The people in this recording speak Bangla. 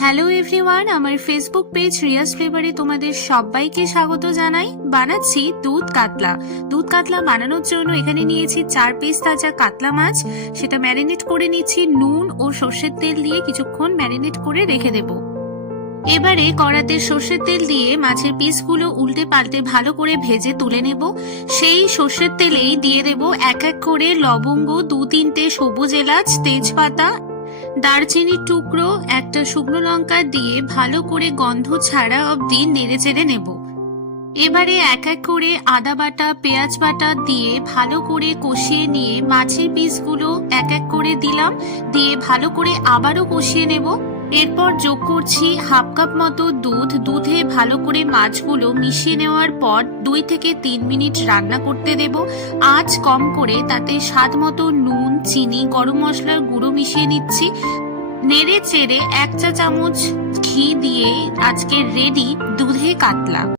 হ্যালো এভরিওয়ান, আমার ফেসবুক পেজ রিয়াস ফ্লেভারে তোমাদের সবাইকে স্বাগত জানাই। বানাচ্ছি দুধ কাতলা। দুধ কাতলা বানানোর জন্য এখানে নিয়েছি 4 পিস তাজা কাতলা মাছ। সেটা ম্যারিনেট করে নিচ্ছি নুন ও সর্ষের তেল দিয়ে, কিছুক্ষণ ম্যারিনেট করে রেখে দেব। এবারে কড়াতে সর্ষের তেল দিয়ে মাছের পিসগুলো উল্টে পাল্টে ভালো করে ভেজে তুলে নেব। সেই সর্ষের তেলেই দিয়ে দেব এক এক করে লবঙ্গ, 2-3টে সবুজ এলাচ, তেজপাতা, দারচিনির টুকরো, একটা শুকনো লঙ্কা দিয়ে ভালো করে গন্ধ ছাড়া অবধি নেড়ে চেড়ে নেব। এবারে এক এক করে আদা বাটা, পেঁয়াজ বাটা দিয়ে ভালো করে কষিয়ে নিয়ে মাছের পিসগুলো এক এক করে দিলাম, দিয়ে ভালো করে আবারও কষিয়ে নেব। এরপর যোগ করছি হাফ কাপ মতো দুধ। দুধে ভালো করে মাছগুলো মিশিয়ে নেওয়ার পর 2 থেকে 3 মিনিট রান্না করতে দেব। আঁচ কম করে তাতে স্বাদ মতো নুন, চিনি, গরম মশলার গুঁড়ো মিশিয়ে নিচ্ছি। নেড়ে চেড়ে 1 চা চামচ ঘি দিয়ে আজকে রেডি দুধে কাতলা।